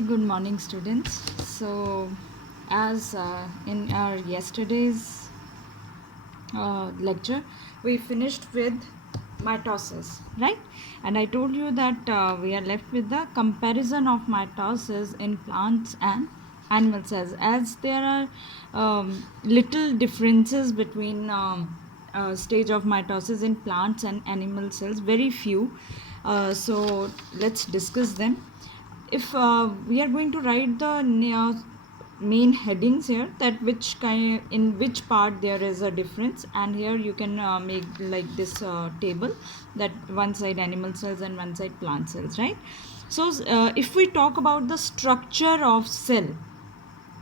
Very good morning, students. So, as in our yesterday's lecture, we finished with mitosis, right? And I told you that we are left with the comparison of mitosis in plants and animal cells, as there are little differences between stage of mitosis in plants and animal cells, very few. So let's discuss them. If we are going to write the main headings here, that which kind, in which part there is a difference, and here you can make like this table, that one side animal cells and one side plant cells, right? So if we talk about the structure of cell,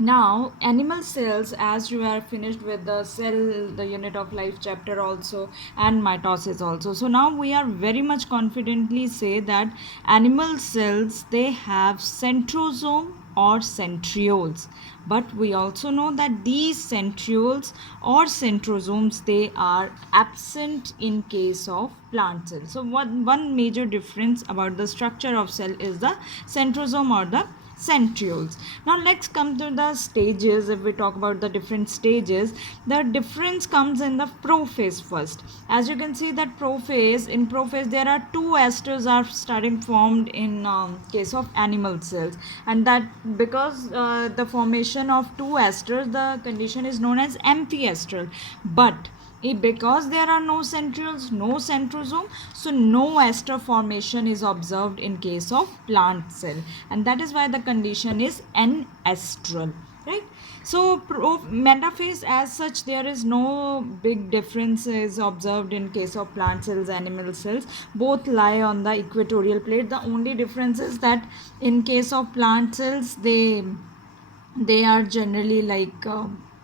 now animal cells, as you are finished with the cell, the unit of life chapter also, and mitosis also, so now we are very much confidently say that animal cells, they have centrosome or centrioles. But we also know that these centrioles or centrosomes, they are absent in case of plant cells. So one major difference about the structure of cell is the centrosome or the centrioles. Now let's come to the stages. If we talk about the different stages, the difference comes in the prophase first. As you can see that in prophase there are two esters are starting formed in case of animal cells, and that because the formation of two esters, the condition is known as amphiestral. But because there are no centrioles, no centrosome, so no ester formation is observed in case of plant cell, and that is why the condition is anestral, right? So metaphase as such, there is no big differences observed in case of plant cells, animal cells. Both lie on the equatorial plate. The only difference is that in case of plant cells, they are generally like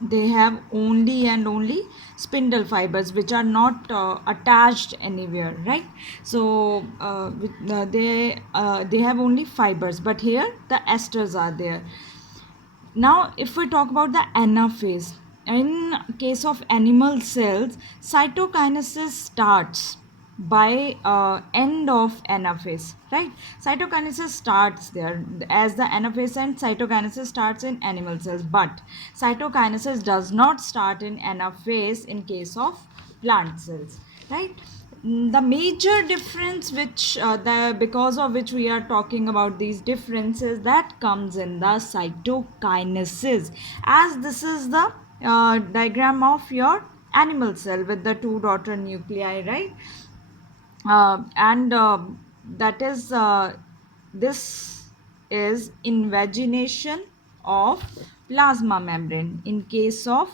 they have only and only spindle fibers which are not attached anywhere, right? So they have only fibers, but here the esters are there. Now if we talk about the anaphase, in case of animal cells, cytokinesis starts by end of anaphase, right? Cytokinesis starts there as the anaphase, and cytokinesis starts in animal cells, but cytokinesis does not start in anaphase in case of plant cells, right? The major difference which the because of which we are talking about these differences, that comes in the cytokinesis, as this is the diagram of your animal cell with the two daughter nuclei, right? And that is this is invagination of plasma membrane in case of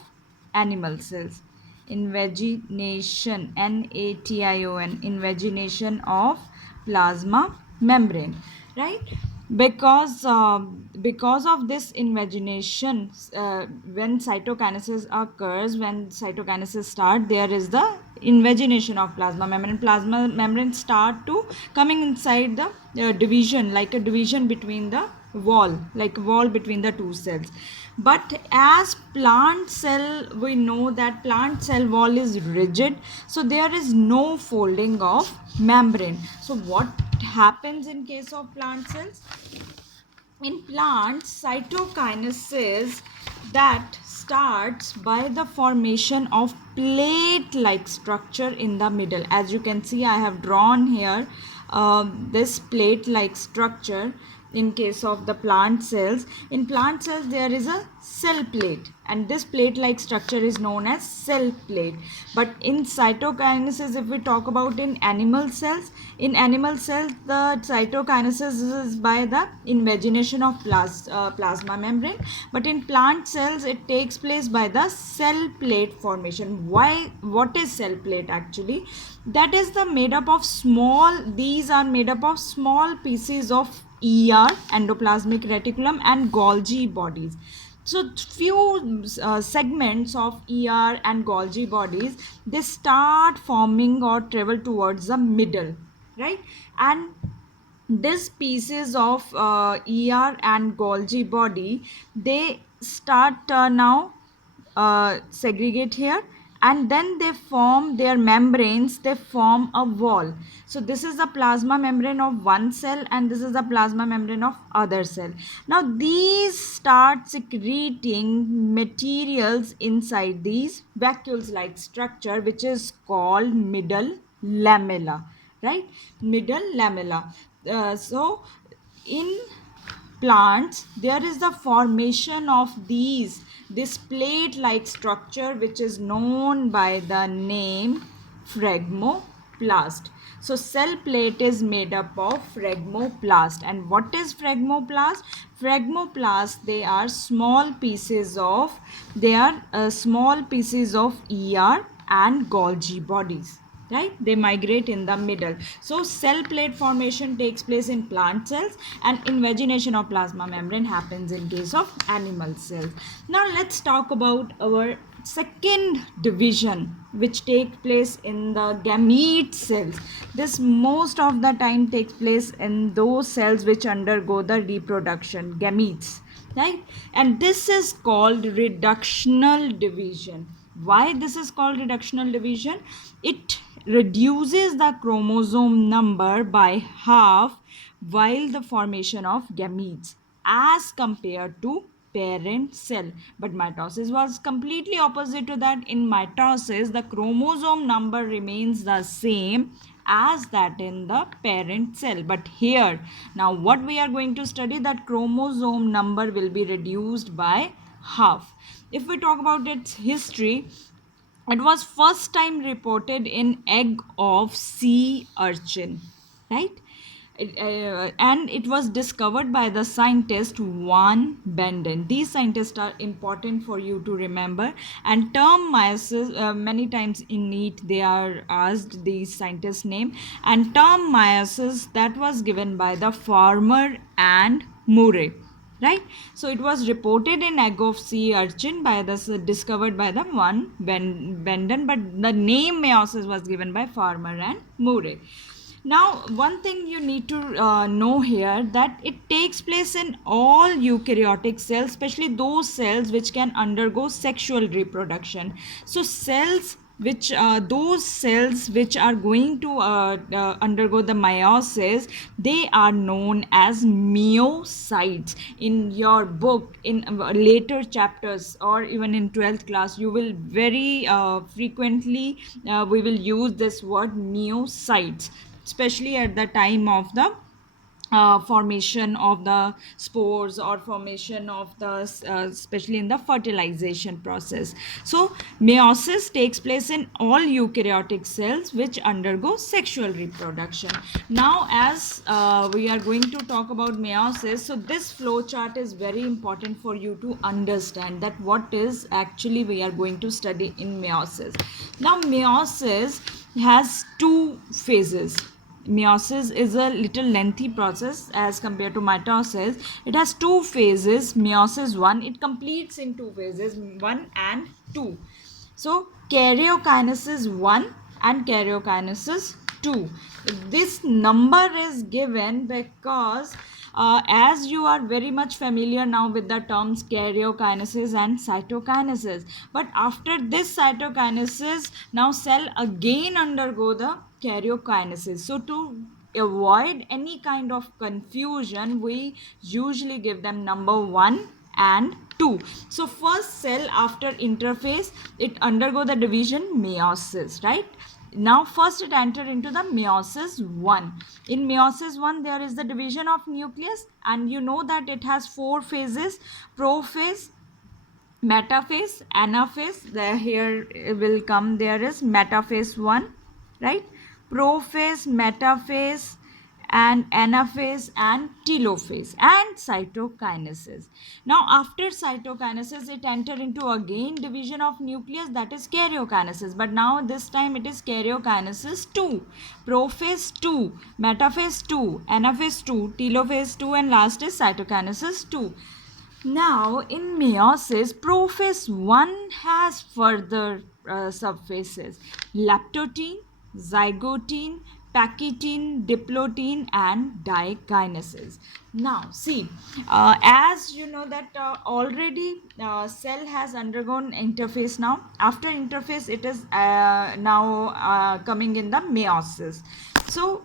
animal cells. Invagination, nation, invagination of plasma membrane, right? Because of this invagination, when cytokinesis occurs, when cytokinesis start, there is the invagination of plasma membrane start to coming inside the division, like a division between the wall, like a wall between the two cells. But as plant cell, we know that plant cell wall is rigid, so there is no folding of membrane. So what happens in case of plant cells? In plants, cytokinesis that starts by the formation of plate like structure in the middle. As you can see, I have drawn here this plate like structure in case of the plant cells. In plant cells, there is a cell plate, and this plate like structure is known as cell plate. But in cytokinesis, if we talk about in animal cells, the cytokinesis is by the invagination of plasma membrane, but in plant cells it takes place by the cell plate formation. What is cell plate actually? That is the made up of these are made up of small pieces of endoplasmic reticulum, and Golgi bodies. So few segments of and Golgi bodies, they start forming or travel towards the middle, right? And these pieces of and Golgi body, they start now segregate here, and then they form their membranes, they form a wall. So this is the plasma membrane of one cell and this is the plasma membrane of other cell. Now these start secreting materials inside these vacuoles like structure, which is called middle lamella, right? Middle lamella. So in plants there is the formation of this plate like structure which is known by the name phragmoplast. So cell plate is made up of phragmoplast. And what is phragmoplast? Phragmoplast, they are small pieces of ER and Golgi bodies, right? They migrate in the middle. So cell plate formation takes place in plant cells and invagination of plasma membrane happens in case of animal cells. Now let's talk about our second division which takes place in the gamete cells. This most of the time takes place in those cells which undergo the reproduction, gametes, right? And this is called reductional division. Why this is called reductional division? It reduces the chromosome number by half while the formation of gametes as compared to parent cell. But mitosis was completely opposite to that. In mitosis, the chromosome number remains the same as that in the parent cell. But here, now what we are going to study, that chromosome number will be reduced by half. If we talk about its history, it was first time reported in egg of sea urchin, right? And it was discovered by the scientist Van Benden. These scientists are important for you to remember. And term meiosis, many times in NEET they are asked the scientist name. And term meiosis, that was given by the Farmer and Murray, right? So it was reported in egg of sea urchin by the discovered by the Van Benden, but the name meiosis was given by Farmer and Murray. Now one thing you need to know here, that it takes place in all eukaryotic cells, especially those cells which can undergo sexual reproduction. So cells which those cells which are going to undergo the meiosis, they are known as myocytes. In your book, in later chapters or even in 12th class, you will very frequently we will use this word myocytes, especially at the time of the formation of the spores or formation of the especially in the fertilization process. So meiosis takes place in all eukaryotic cells which undergo sexual reproduction. Now as we are going to talk about meiosis, so this flow chart is very important for you to understand that what is actually we are going to study in meiosis. Now meiosis has two phases. Meiosis is a little lengthy process as compared to mitosis. It has two phases. Meiosis 1, it completes in two phases, 1 and 2. So karyokinesis 1 and karyokinesis 2. This number is given because as you are very much familiar now with the terms karyokinesis and cytokinesis, but after this cytokinesis, now cell again undergo the karyokinesis. So to avoid any kind of confusion, we usually give them number 1 and 2. So first cell after interphase, it undergo the division meiosis, right? Now first it enter into the meiosis 1. In meiosis 1 there is the division of nucleus, and you know that it has four phases: prophase, metaphase, anaphase. There here will come, there is metaphase 1, right? Prophase, metaphase and anaphase and telophase and cytokinesis. Now after cytokinesis it enter into again division of nucleus, that is karyokinesis, but now this time it is karyokinesis 2, prophase 2, metaphase 2, anaphase 2, telophase 2, and last is cytokinesis 2. Now in meiosis, prophase 1 has further subphases: leptotene, zygotene, packaging, diplotin, and dikinesis. Now see, as you know that already cell has undergone interphase. Now after interphase it is now coming in the meiosis. So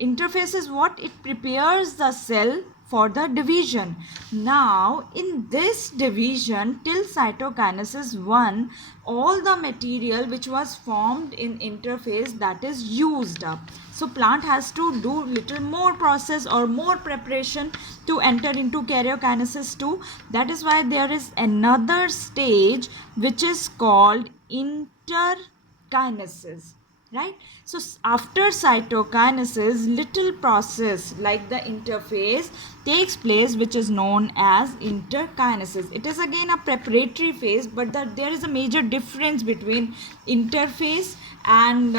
interphase is what? It prepares the cell for the division. Now in this division till cytokinesis 1, all the material which was formed in interphase, that is used up. So plant has to do little more process or more preparation to enter into karyokinesis 2. That is why there is another stage which is called interkinesis, right? So after cytokinesis, little process like the interphase takes place, which is known as interkinesis. It is again a preparatory phase, but there is a major difference between interphase and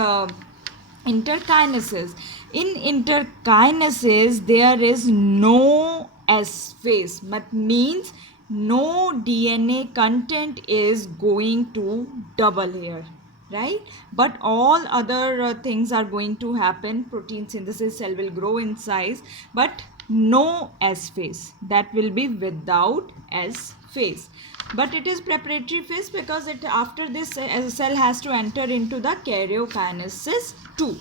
interkinesis. In interkinesis there is no S phase, but means no DNA content is going to double here, right? But all other things are going to happen. Protein synthesis, cell will grow in size, but no S phase. That will be without S phase. But it is preparatory phase because it after this cell has to enter into the karyokinesis 2.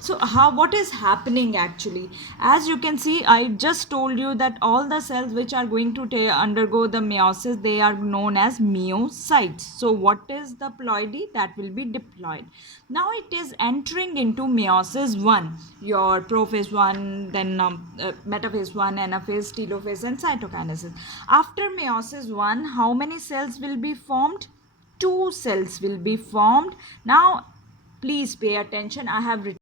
So what is happening actually? As you can see, I just told you that all the cells which are going to undergo the meiosis, they are known as meiocytes. So what is the ploidy? That will be diploid. Now it is entering into meiosis 1, your prophase 1, then metaphase 1, anaphase, telophase, and cytokinesis. After meiosis 1, how many cells will be formed? 2 cells will be formed. Now please pay attention. I have written